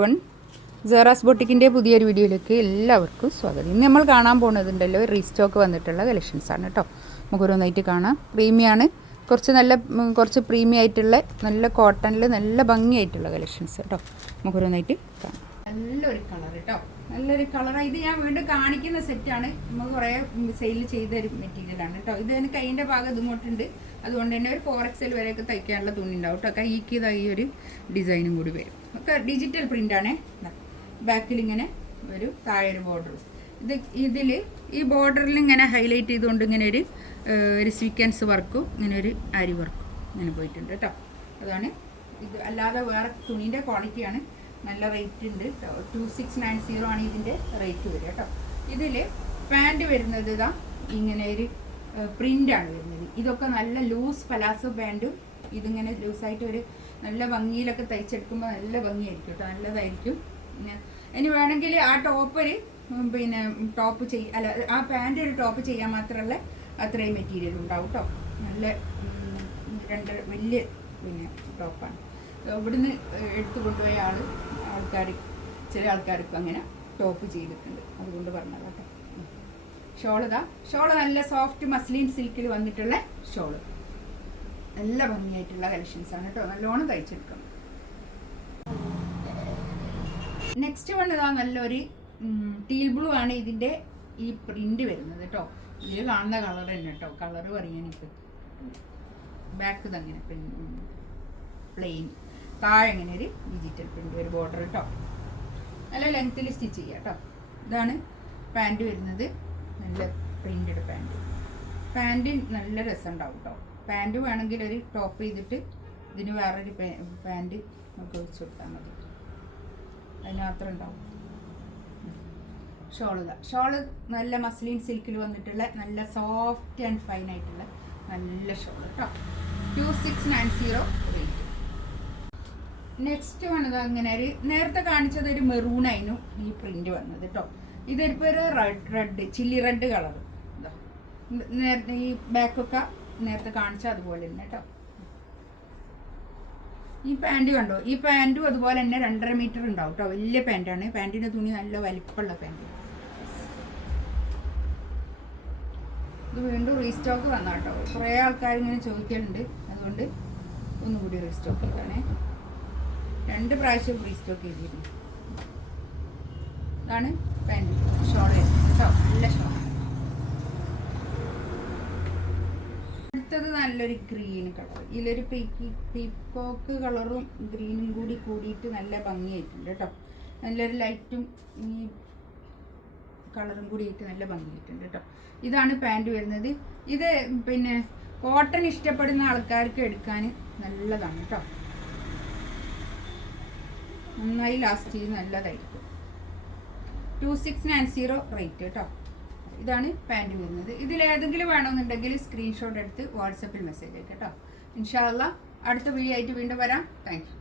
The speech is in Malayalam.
വൺ സെറാസ് ബൊട്ടിക്കിൻ്റെ പുതിയൊരു വീഡിയോയിലേക്ക് എല്ലാവർക്കും സ്വാഗതം. ഇന്ന് നമ്മൾ കാണാൻ പോകുന്നതുണ്ടല്ലോ റീസ്റ്റോക്ക് വന്നിട്ടുള്ള കളക്ഷൻസാണ് കേട്ടോ. നമുക്ക് ഓരോന്നായിട്ട് കാണാം. പ്രീമിയാണ്, കുറച്ച് പ്രീമിയം ആയിട്ടുള്ള നല്ല കോട്ടണിൽ നല്ല ഭംഗിയായിട്ടുള്ള കളക്ഷൻസ് കേട്ടോ. നമുക്ക് ഓരോന്നായിട്ട് കാണാം. നല്ലൊരു കളർ കേട്ടോ, നല്ലൊരു കളർ. ഇത് ഞാൻ വീണ്ടും കാണിക്കുന്ന സെറ്റാണ്. നമുക്ക് കുറേ സെയിൽ ചെയ്തൊരു മെറ്റീരിയലാണ് കേട്ടോ. ഇതിന് കൈയിൻ്റെ ഭാഗം ഇതുകൊണ്ടുണ്ട്, അതുകൊണ്ട് തന്നെ ഒരു 4XL വരെയൊക്കെ തയ്ക്കാനുള്ള തുണി ഉണ്ടാവും കേട്ടോ. കൈക്ക് ഇതായി ഒരു ഡിസൈനും കൂടി വരും. ഒക്കെ ഡിജിറ്റൽ പ്രിൻ്റാണേ. ബാക്കിൽ ഇങ്ങനെ ഒരു താഴെ ഒരു ബോർഡർ. ഇതിൽ ഈ ബോർഡറിൽ ഇങ്ങനെ ഹൈലൈറ്റ് ചെയ്തുകൊണ്ട് ഇങ്ങനെ ഒരു സീക്വൻസ് വർക്കും ഇങ്ങനെ ഒരു ആരി വർക്കും ഇങ്ങനെ പോയിട്ടുണ്ട് കേട്ടോ. അതാണ് ഇത്. അല്ലാതെ വേറെ തുണീൻ്റെ ക്വാളിറ്റിയാണ്. നല്ല റേറ്റ് ഉണ്ട്. 2690 ആണ് ഇതിൻ്റെ റേറ്റ് വരിക കേട്ടോ. ഇതിൽ പാൻറ് വരുന്നത് ഇതാ ഇങ്ങനെ ഒരു പ്രിൻ്റാണ് വരുന്നത്. ഇതൊക്കെ നല്ല ലൂസ് പലാസോ പാൻറ്റും ഇതിങ്ങനെ ലൂസായിട്ട് ഒരു നല്ല ഭംഗിയിലൊക്കെ തയ്ച്ചെടുക്കുമ്പോൾ നല്ല ഭംഗിയായിരിക്കും കേട്ടോ, നല്ലതായിരിക്കും. ഇനി വേണമെങ്കിൽ ആ ടോപ്പൊരു ടോപ്പ് അല്ല ആ പാൻറ് ഒരു ടോപ്പ് ചെയ്യാൻ മാത്രമുള്ള അത്രയും മെറ്റീരിയൽ ഉണ്ടാവും കേട്ടോ. നല്ല രണ്ട് വലിയ ടോപ്പാണ്. ഇവിടുന്ന് എടുത്തു കൊണ്ടുപോയ ചില ആൾക്കാർക്ക് അങ്ങനെ ടോപ്പ് ചെയ്തിട്ടുണ്ട്, അതുകൊണ്ട് പറഞ്ഞത് കേട്ടോ. ഷോള് നല്ല സോഫ്റ്റ് മസ്ലിൻ സിൽക്കിൽ വന്നിട്ടുള്ള ഷോള്, നല്ല ഭംഗിയായിട്ടുള്ള കളക്ഷൻസാണ് കേട്ടോ. നല്ലോണം തയ്ച്ചെടുക്കണം. നെക്സ്റ്റ് വൺ ഇതാ നല്ലൊരു ടീൽ ബ്ലൂ ആണ് ഇതിൻ്റെ ഈ പ്രിന്റ് വരുന്നത് കേട്ടോ. ഇതിൽ കാണുന്ന കളർ തന്നെ കേട്ടോ. കളറ് പറയാൻ എനിക്ക് ബാക്ക് ഇതങ്ങനെ പ്ലെയിൻ, താഴെ ഇങ്ങനെ ഒരു ഡിജിറ്റൽ പ്രിന്റ് ഒരു ബോർഡർ കേട്ടോ. നല്ല ലെങ്ത്തിൽ സ്റ്റിച്ച് ചെയ്യുക കേട്ടോ. ഇതാണ് പാൻറ് വരുന്നത്. നല്ല പ്രിന്റഡ് പാൻറ് നല്ല രസം ഉണ്ടാവും കേട്ടോ. പാൻറ് വേണമെങ്കിൽ ഒരു ടോപ്പ് ചെയ്തിട്ട് ഇതിന് വേറൊരു പാൻറ് നമുക്ക് വെച്ച് കൊടുത്താൽ മതി, അതിന് മാത്രം ഉണ്ടാവും. ഷോള് നല്ല മസ്ലിൻ സിൽക്കിൽ വന്നിട്ടുള്ള നല്ല സോഫ്റ്റ് ആൻഡ് ഫൈൻ ആയിട്ടുള്ള നല്ല ഷോള് കേട്ടോ. 2690 റേറ്റ്. നെക്സ്റ്റ് വന്നത് അങ്ങനെ ഒരു നേരത്തെ കാണിച്ചത് ഒരു മെറൂണായിരുന്നു ഈ പ്രിന്റ് വന്നത് കേട്ടോ. ഇതിപ്പോൾ ഒരു റെഡ് ചില്ലി റെഡ് കളർ. നേരത്തെ ഈ ബാക്കൊക്കെ നേരത്തെ കാണിച്ച അതുപോലെ തന്നെ കേട്ടോ. ഈ പാൻറ് കണ്ടോ, ഈ പാൻറ്റും അതുപോലെ തന്നെ 2.5 മീറ്റർ ഉണ്ടാവും കേട്ടോ. വലിയ പാൻറ്റാണ്. പാൻറ്റിൻ്റെ തുണി നല്ല വലിപ്പമുള്ള പാൻറ്റ്. ഇത് വീണ്ടും റീസ്റ്റോക്ക് വന്ന കേട്ടോ. കുറേ ആൾക്കാർ ഇങ്ങനെ ചോദിക്കലുണ്ട്, അതുകൊണ്ട് ഒന്നുകൂടി റീസ്റ്റോക്ക് ചെയ്താണേ. 2 പ്രാവശ്യം റീസ്റ്റോക്ക് ചെയ്തിരുന്നു. ഇതാണ് പാൻറ്. ഷോള് കേട്ടോ, നല്ല ഷോൾ. അടുത്തത് നല്ലൊരു ഗ്രീൻ കളർ. ഇതിലൊരു പീക്കോക്ക് കളറും ഗ്രീനും കൂടി കൂടിയിട്ട് നല്ല ഭംഗിയായിട്ടുണ്ട് കേട്ടോ. നല്ലൊരു ലൈറ്റും ഈ കളറും കൂടിയിട്ട് നല്ല ഭംഗിയായിട്ടുണ്ട് കേട്ടോ. ഇതാണ് പാൻറ് വരുന്നത്. ഇത് കോട്ടൺ ഇഷ്ടപ്പെടുന്ന ആൾക്കാർക്ക് എടുക്കാൻ നല്ലതാണ് കേട്ടോ. നന്നായി ലാസ്റ്റ് ചെയ്ത് നല്ലതായിരിക്കും. 2690 റേറ്റ് കേട്ടോ. ഇതാണ് പാൻറ് വരുന്നത്. ഇതിലേതെങ്കിലും വേണമെന്നുണ്ടെങ്കിൽ സ്ക്രീൻഷോട്ട് എടുത്ത് വാട്സപ്പിൽ മെസ്സേജ് അയക്കാം കേട്ടോ. ഇൻഷാ അല്ലാഹ് അടുത്ത വീഡിയോ ആയിട്ട് വീണ്ടും വരാം. Thank you.